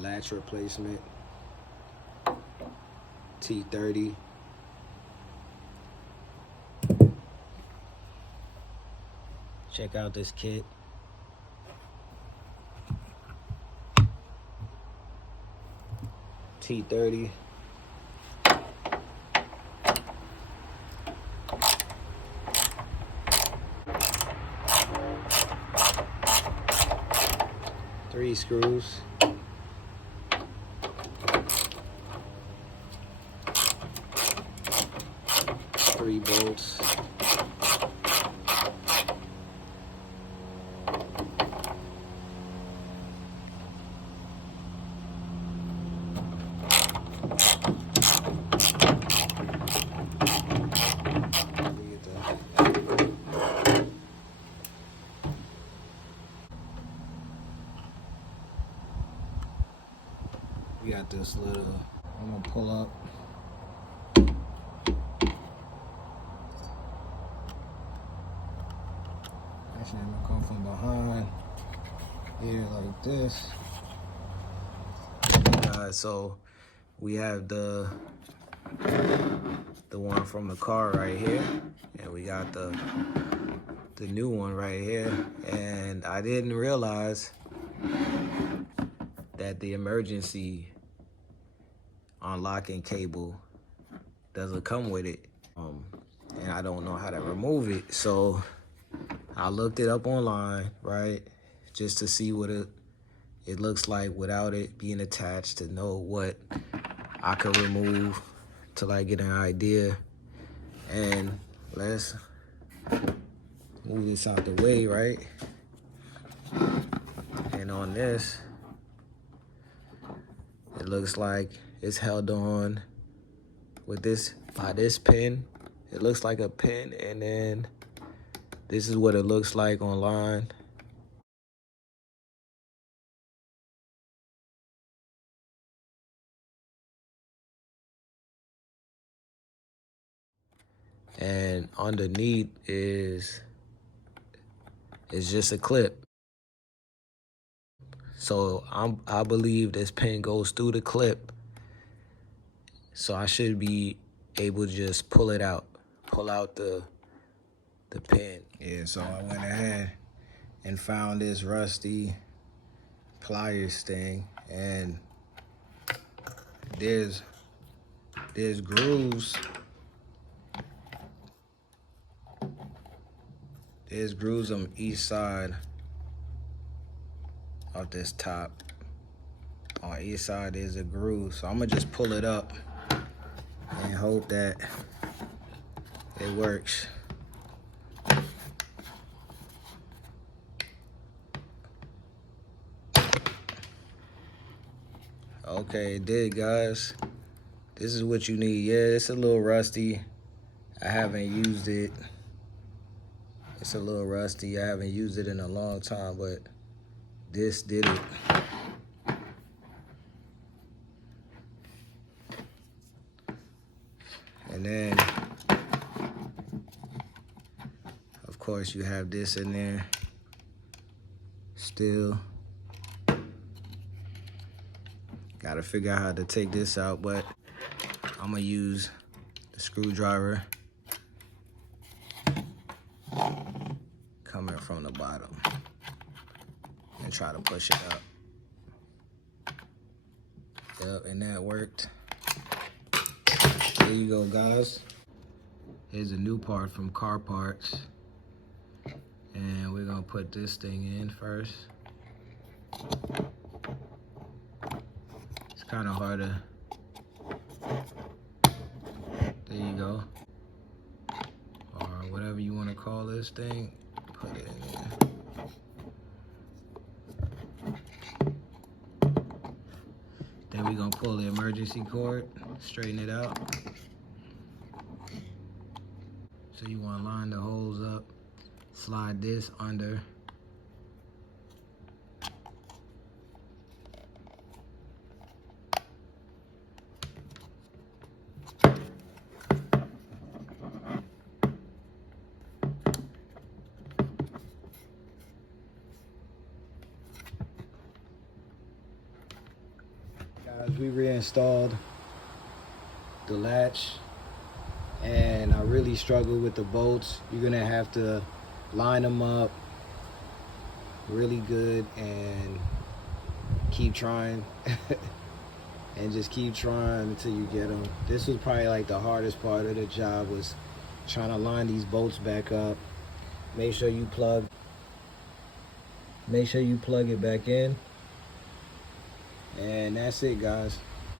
latch replacement, T30. Check out this kit. T30. Three screws. Three bolts. We got this little, I'm gonna pull up. Actually, I'm gonna come from behind here like this. So we have the one from the car right here, and we got the new one right here. And I didn't realize that the emergency unlocking cable doesn't come with it, and I don't know how to remove it. So I looked it up online, right, just to see what it looks like without it being attached, to know what I could remove till I get an idea. And let's move this out the way, right? And on this, it looks like it's held on with this, by this pin. It looks like a pin, and then this is what it looks like online. And underneath is just a clip. So I believe this pin goes through the clip. So I should be able to just pull it out, pull out the pin. Yeah, so I went ahead and found this rusty pliers thing, and there's grooves. There's grooves on each side of this top. On each side there's a groove. So I'm gonna just pull it up and hope that it works. Okay, it did, guys. This is what you need. Yeah, it's a little rusty. I haven't used it. It's a little rusty. I haven't used it in a long time, but this did it. And then, of course, you have this in there still. Gotta figure out how to take this out, but I'm gonna use the screwdriver coming from the bottom and try to push it up. Yep, and that worked. There you go, guys. Here's a new part from Car Parts. And we're gonna put this thing in first. It's kind of hard to, there you go. Or whatever you wanna call this thing, put it in there. Then we're gonna pull the emergency cord, straighten it out. So you wanna line the holes up, slide this under. Guys, we reinstalled the latch, and I really struggled with the bolts. You're gonna have to line them up really good and keep trying and just keep trying until you get them. This was probably like the hardest part of the job, was trying to line these bolts back up. Make sure you plug it back in, and that's it, guys.